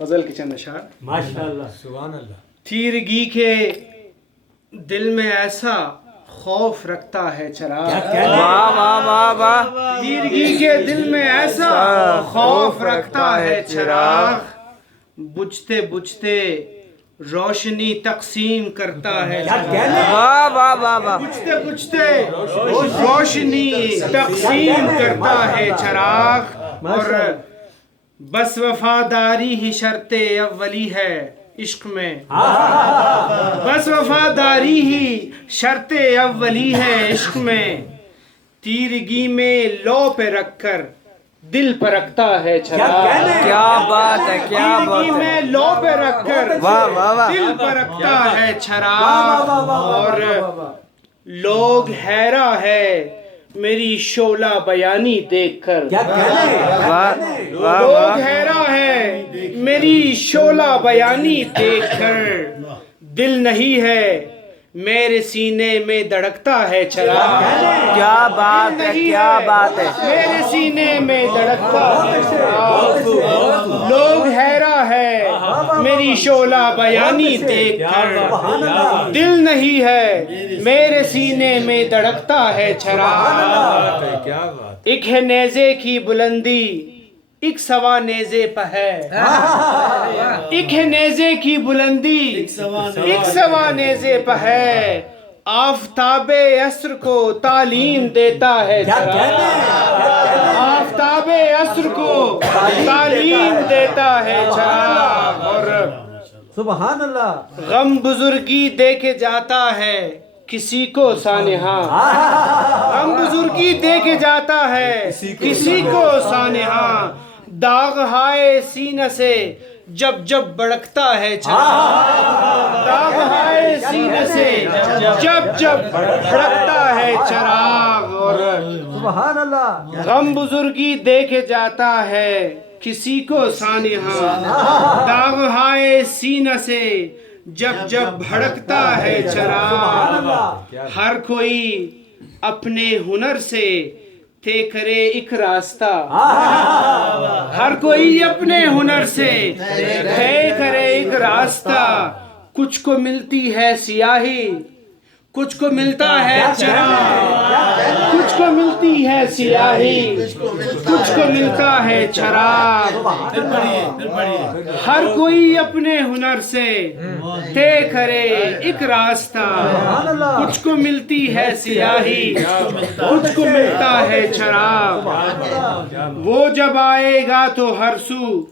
غزل کے چند اشعار. ماشاءاللہ سبحان اللہ. تیرگی کے دل میں ایسا خوف رکھتا ہے چراغ. واہ واہ واہ واہ. تیرگی کے دل میں ایسا خوف رکھتا ہے چراغ. بجھتے بجھتے روشنی تقسیم کرتا ہے. واہ واہ واہ واہ. بجھتے بجھتے روشنی تقسیم کرتا ہے چراغ. اور بس وفاداری ہی شرط اولی ہے عشق میں. بس وفاداری ہی شرط اولی ہے عشق میں. تیرگی میں لو پہ رکھ کر دل پرکھتا ہے چراغ. کیا بات ہے کیا بات تیرگی ہے. میں لو پہ رکھ کر واہ واہ واہ. دل پرکھتا ہے چراغ. اور لوگ حیران ہے میری شعلہ بیانی دیکھ کر. واہ واہ لوگ واہ. حیران ہے میری شعلہ بیانی دیکھ کر. دل نہیں ہے میرے سینے میں دھڑکتا ہے چراغ. کیا بات ہے کیا بات ہے. میرے سینے میں دھڑکتا ہے چراغ. لوگ حیران ہے میری شعلہ بیانی دیکھ کر. دل نہیں ہے میرے سینے میں دھڑکتا ہے چراغ. ایک ہے نیزے کی بلندی ایک سوا نیزے پہ ہے. ایک ہے نیزے کی بلندی ایک سوا نیزے پہ ہے. آفتاب عصر کو تعلیم دیتا ہے چراغ. آفتاب عصر کو تعلیم دیتا ہے چراغ. اور سبحان اللہ. غم بزرگی دے کے جاتا ہے کسی کو سانحہ. غم بزرگی دے کے جاتا ہے کسی کو سانحہ. داغ ہائے سینہ سے جب جب بڑکتا ہے چراغ. داغ ہائے سینہ سے جب جب بڑکتا ہے چراغ. اور سبحان اللہ. غم بزرگی دے کے جاتا ہے کسی کو سانحہ. داغ ہائے سینہ سے جب جب بھڑکتا ہے چراغ. ہر کوئی اپنے ہنر سے طے کرے ایک راستہ. ہر کوئی اپنے ہنر سے طے کرے ایک راستہ. کچھ کو ملتی ہے سیاہی کچھ کو ملتا ہے چراغ. کچھ کو ملتی ہے سیاہی کچھ کو ملتا ہے چراغ. ہر کوئی اپنے ہنر سے طے کرے ایک راستہ. کچھ کو ملتی ہے سیاہی کچھ کو ملتا ہے چراغ. وہ جب آئے گا تو ہر سو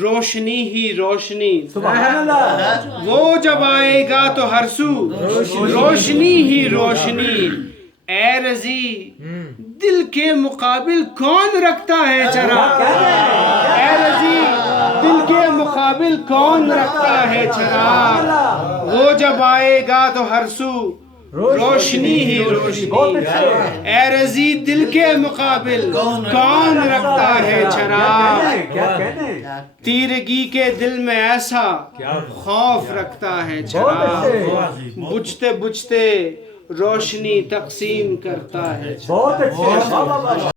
روشنی ہی روشنی. وہ جب آئے گا تو ہر سو روشنی ہی روشنی. اے رضی دل کے مقابل کون رکھتا ہے چراغ. اے رضی دل کے مقابل کون رکھتا ہے چراغ. وہ جب آئے گا تو ہر سو روشنی ہی روشنی. اے رضی دل کے مقابل کون رکھتا ہے چراغ. تیرگی کے دل میں ایسا خوف رکھتا ہے چراغ. بجھتے بجھتے روشنی تقسیم کرتا ہے. بہت اچھے.